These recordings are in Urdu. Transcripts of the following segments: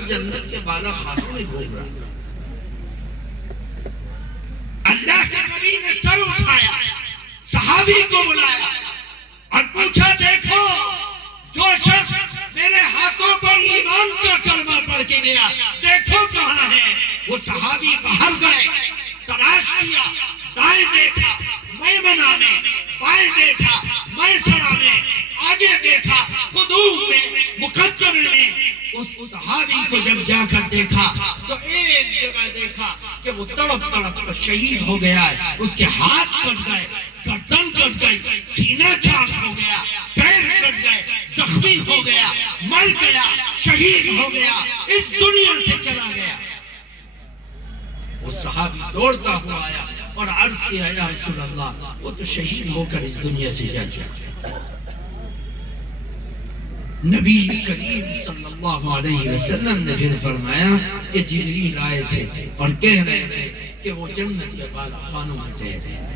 وہ جنت کے بالا خانوں میں گھوم رہا ہے۔ اللہ کے نبی نے سر اٹھایا، صحابی کو بلایا اور پوچھا دیکھو جو شخص میرے ہاتھوں پر ایمان کا کلمہ پڑھ کے گیا دیکھو کہاں ہے۔ وہ صحابی باہر گئے، تلاش کیا، دائیں دیکھا میمنہ میں، بائیں دیکھا میسرہ میں، آگے دیکھا قدوم میں، مقدمے میں۔ اس صحابی کو جب جا کر دیکھا تو ایک جگہ دیکھا کہ وہ تڑپ تڑپ کر شہید ہو گیا ہے۔ اس کے ہاتھ کٹ گئے، گردن کٹ گئی، سینہ چاک ہو گیا، پیر کٹ گئے، زخمی ہو گیا، مر گیا، شہید ہو گیا، اس دنیا سے چلا گیا۔ وہ صحابی دوڑتا ہوا آیا اور عرض کیا یا رسول اللہ وہ تو شہید ہو کر اس دنیا سے جا گیا۔ نبی کریم صلی اللہ علیہ وسلم نے پھر فرمایا کہ جبریل آئے تھے اور کہہ رہے تھے کہ وہ جنت کے بالا خانوں میں ٹھہرے ہیں۔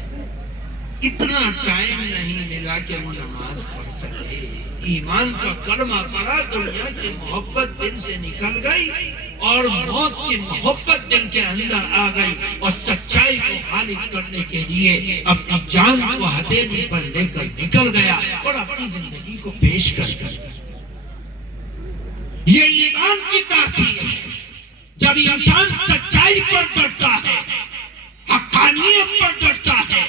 اتنا ٹائم نہیں ملا کہ وہ نماز پڑھ سکے، ایمان کا کلمہ پڑھا، دنیا کی محبت دل سے نکل گئی اور موت کی محبت دل کے اندر آ گئی، اور سچائی کو غالب کرنے کے لیے اپنی جان کو ہتھیلی پر لے کر نکل گیا اور اپنی زندگی کو پیش کر گیا۔ یہ ایمان کی تاثیر ہے۔ جب انسان سچائی پر ڈٹتا ہے، حقانیت پر ڈٹتا ہے،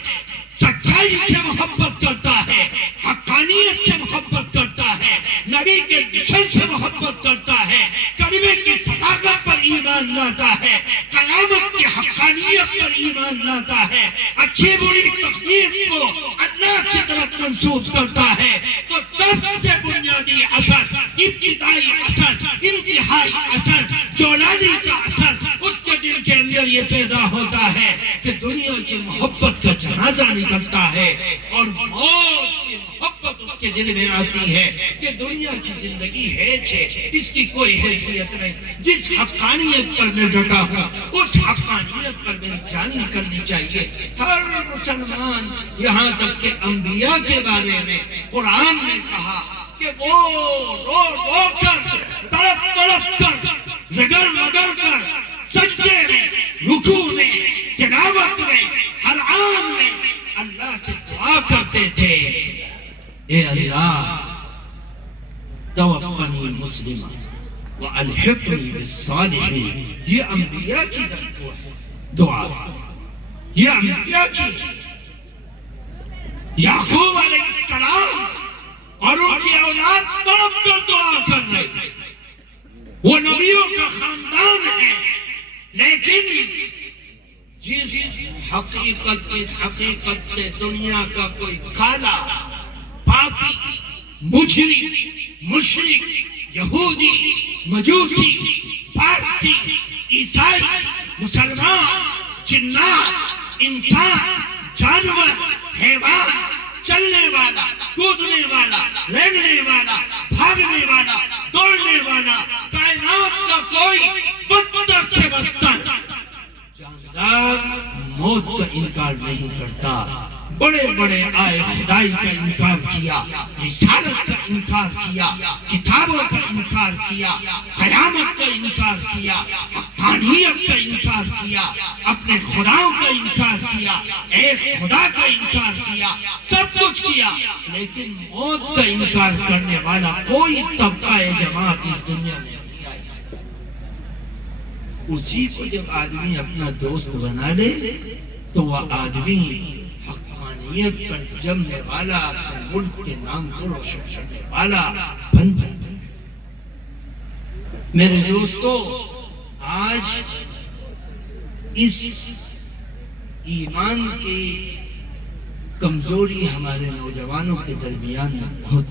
سچائی سے محبت کرتا ہے، حقانیت سے محبت کرتا ہے، نبی کے مشن سے محبت کرتا ہے، کلمے کی صداقت پر ایمان لاتا ہے، قیامت کی حقانیت پر ایمان لاتا ہے، اچھی بری تقدیر کو اللہ کی طرف منسوخ کرتا ہے، تو سب سے بنیادی اثر، ابتدائی اثر، انتہائی اثر، جولانی کا اثر اس کے دل کے اندر یہ پیدا ہوتا ہے کہ دنیا کی محبت کا جنازہ نکلتا ہے اور موت کی محبت اس کے دل میں آتی ہے کہ دنیا کی زندگی ہے اس کی کوئی حیثیت نہیں، جس حقانیت پر میں ڈٹا ہوں اس حقانیت پر میری جان نکلنی چاہیے۔ ہر مسلمان یہاں تک کہ انبیاء کے بارے میں قرآن نے کہا کہ وہ رو رو کر، تڑپ تڑپ کر، رگڑ رگڑ کر، سجدے میں، رکوع میں، تلاوت میں، ہر آن میں اللہ سے دعا کرتے تھے، اے اللہ توفنی مسلما والحقنی بالصالحین۔ یہ انبیاء کی دعا، یہ انبیاء کی، یعقوب علیہ السلام اور ان کی اولاد تڑپ کر دعا کر رہے تھے۔ وہ نبیوں کا خاندان ہے، لیکن جس حقیقت سے دنیا کا کوئی کالا، پاپی، مجرم، مشرک، یہودی، مجوسی، پارسی، عیسائی، مسلمان، جنات، انسان، جانور، حیوان، چلنے والا، کودنے والا، ریڑنے والا، بھاگنے والا، دوڑنے والا، کائنات کا کوئی بدتر سے بدتر جاندار موت کا انکار نہیں کرتا۔ بڑے بڑے آئے خدائی کا انکار کیا، رسالت کا انکار کیا، کتابوں کا انکار کیا، قیامت کا انکار کیا، حقانیت کا انکار کیا، اپنے خداؤں کا انکار کیا، ایک خدا کا انکار کیا، سب کچھ کیا، لیکن موت کا انکار کرنے والا کوئی طبقہ جماعت اس دنیا میں نہیں آئی۔ اسی کو جب آدمی اپنا دوست بنا لے تو وہ آدمی حقانیت پر جمنے والا، اپنے ملک کے نام کو روشن کرنے والا بن جاتا ہے۔ میرے دوستو، آج اس ایمان کی کمزوری ہمارے نوجوانوں کے درمیان بہت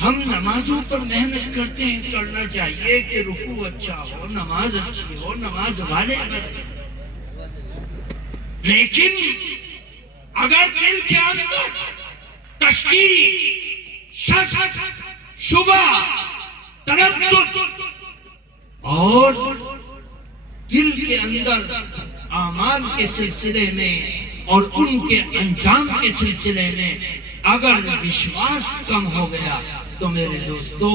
ہم نمازوں پر محنت کرتے ہیں، کرنا چاہیے کہ رکوع اچھا ہو، نماز اچھی ہو، نماز والے بنے، لیکن اگر دل کے اندر تشکیک، شک، شبہ، تردد اور دل کے اندر اعمال کے سلسلے میں اور ان کے انجام کے سلسلے میں اگر وشواس کم ہو گیا تو میرے دوستو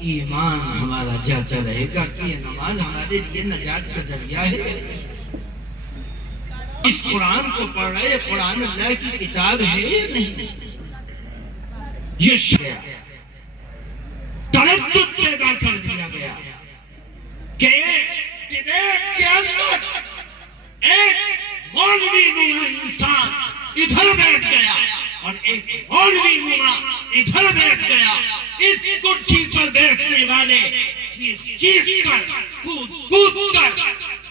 ایمان ہمارا جاتا رہے گا کہ یہ نماز ہمارے لیے نجات کا ذریعہ ہے. اس قرآن کو پڑھ رہے، قرآن اللہ کی کتاب ہے یا نہیں؟ یہ تردد پیدا کر دیا گیا کہ ڈبیٹ کے اندر ایک مولوی نما انسان ادھر بیٹھ گیا اور ایک مولوی نما ادھر بیٹھ گیا. اس کرسی پر بیٹھنے والے چیخ کر کود کر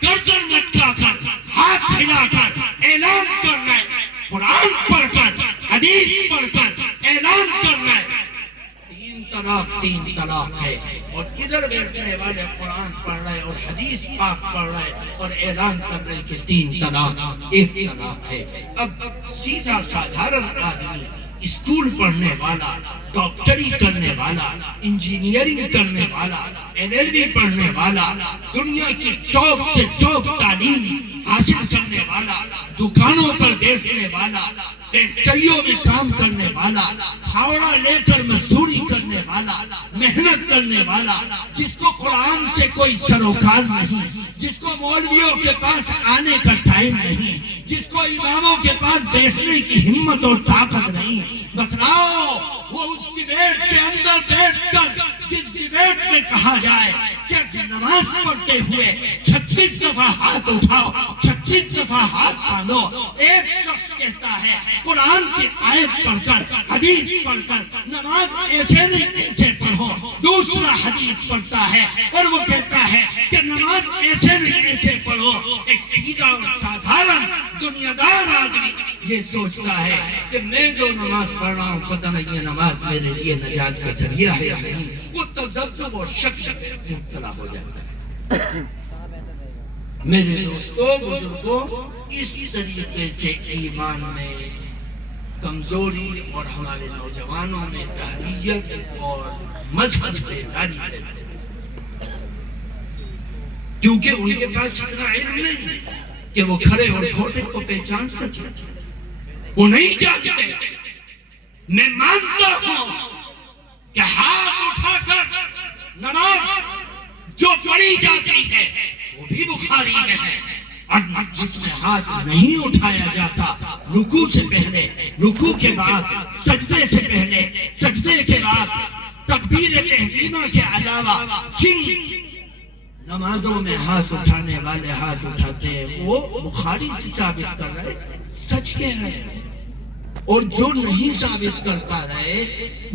گردن مٹکا کر ہاتھ ہلا کر اعلان کرنا ہے، قرآن پڑھ کر حدیث پڑھ کر اعلان کرنا ہے تین طلاق ہے. اور ادھر بیٹھنے والے قرآن پڑھ رہے اور حدیث پاک پڑھ رہے اور اعلان کر رہے کہ 3 طلاق 1 طلاق ہے. اب سیدھا سادھارن آدمی، اسکول پڑھنے والا، ڈاکٹری کرنے والا، انجینئرنگ کرنے والا، LLB پڑھنے والا، دنیا کی ٹاپ سے ٹاپ تعلیم حاصل کرنے والا، دکانوں پر بیٹھنے والا، فیکٹریوں میں کام کرنے والا، پھاوڑا لے کر مزدوری کرنے والا، محنت کرنے والا، جس کو قرآن سے کوئی سروکار نہیں، جس کو مولویوں کے پاس آنے کا ٹائم نہیں، جس کو اماموں کے پاس بیٹھنے کی ہمت اور طاقت نہیں، بتلاؤ وہ اس ڈبیٹ کے اندر بیٹھ کر جس ڈبیٹ میں کہا جائے کہ نماز پڑھتے ہوئے 36 دفعہ ہاتھ اٹھاؤ، 36 دفعہ ہاتھ باندھو، ایک شخص کہتا ہے قرآن کی آیت پڑھ کر حدیث پڑھ کر نماز ایسے نہیں ایسے پڑھو، دوسرا حدیث پڑھتا ہے اور وہ کہتا ہے کہ نماز ایسے نہیں ایسے پڑھو. ایک سیدھا اور سادھارن دنیا دار آدمی یہ سوچتا ہے کہ میں جو نماز پڑھ رہا ہوں پتہ نہیں یہ نماز میرے لیے نجات کا ذریعہ ہے یا نہیں. وہ تذبذب اور شک میں مبتلا ہو جاتا ہے. میرے دوستوں بزرگوں، اس طریقے سے ایمان میں کمزوری اور ہمارے نوجوانوں میں تحریت اور مذہب بیداری ہے، کیونکہ ان کے پاس اتنا علم نہیں کہ وہ کھڑے اور کھوٹے کو پہچان سکے. وہ نہیں جانتے. میں مانتا ہوں کہ ہاتھ اٹھا کر نماز جو پڑھی جاتی ہے وہ بھی بخاری میں ہے، اور جس میں ہاتھ نہیں اٹھایا جاتا رکوع سے پہلے، رکوع کے بعد، سجدے سے پہلے، سجدے کے بعد، تکبیر تحریمہ کے علاوہ جن نمازوں میں ہاتھ اٹھانے والے ہاتھ اٹھاتے ہیں وہ بخاری سے ثابت کر رہے سچ کہہ رہے ہیں، اور جو نہیں ثابت کرتا رہے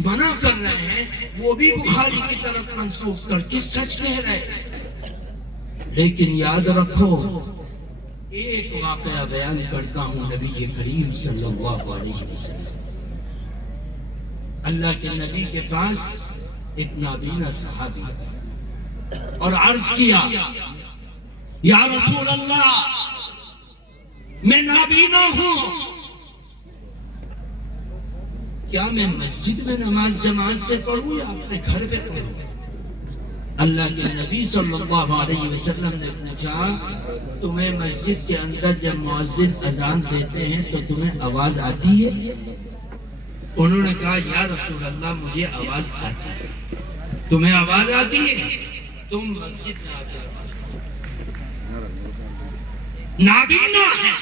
منع کر رہے ہیں وہ بھی بخاری کی طرف منسوخ کر کے سچ کہہ رہے ہیں. لیکن یاد رکھو، ایک واقعہ بیان کرتا ہوں نبی کریم صلی اللہ علیہ وسلم. اللہ کے نبی کے پاس ایک نابینا صحابی اور عرض کیا، یا رسول اللہ میں نابینا ہوں، کیا میں مسجد میں نماز جماعت سے پڑھوں یا اپنے گھر پہ پڑھوں؟ اللہ کے نبی صلی اللہ علیہ وسلم نے پوچھا، تمہیں مسجد کے اندر جب مؤذن اذان دیتے ہیں تو تمہیں آواز آتی ہے؟ انہوں نے کہا، یا رسول اللہ مجھے آواز آتی ہے. تمہیں آواز آتی ہے؟ تم مسجد میں آتے ہو. نابینا ہے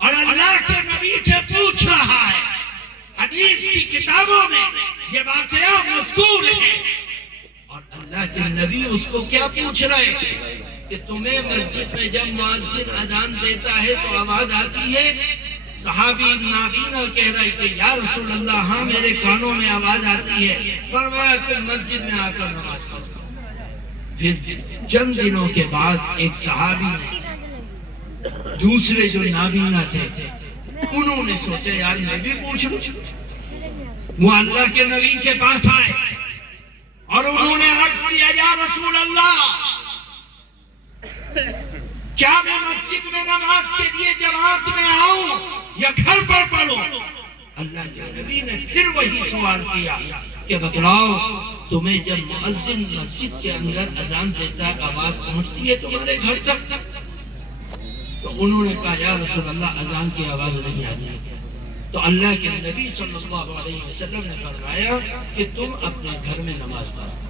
اور اللہ کے نبی سے پوچھ رہا ہے. حدیث کی کتابوں میں یہ واقعہ مذکور ہے، اور اللہ کے نبی اس کو کیا پوچھ رہے کہ تمہیں مسجد میں جب مؤذن اذان دیتا ہے تو آواز آتی ہے؟ صحابی نابینا کہہ رہے کہ یا رسول اللہ ہاں میرے کانوں میں آواز آتی ہے. فرمایا تم مسجد میں آ کر نماز پڑھو. پھر چند دنوں کے بعد ایک صحابی نے دوسرے جو نابینا تھے انہوں نے سوچا یار میں بھی پوچھ لوں. وہ اللہ کے نبی کے پاس آئے اور انہوں نے عرض کیا، یا رسول اللہ کیا میں مسجد میں نماز کے لیے جماعت میں آؤں یا گھر پر پڑھوں؟ اللہ کے نبی نے پھر وہی سوال کیا کہ بتلاؤ تمہیں جب مؤذن مسجد کے اندر اذان دیتا ہے آواز پہنچتی ہے تمہارے گھر تک؟ تو انہوں نے کہا یا رسول اللہ اذان کی آواز نہیں آتی. تو اللہ کے نبی صلی اللہ علیہ وسلم نے فرمایا کہ تم اپنے گھر میں نماز پڑھو.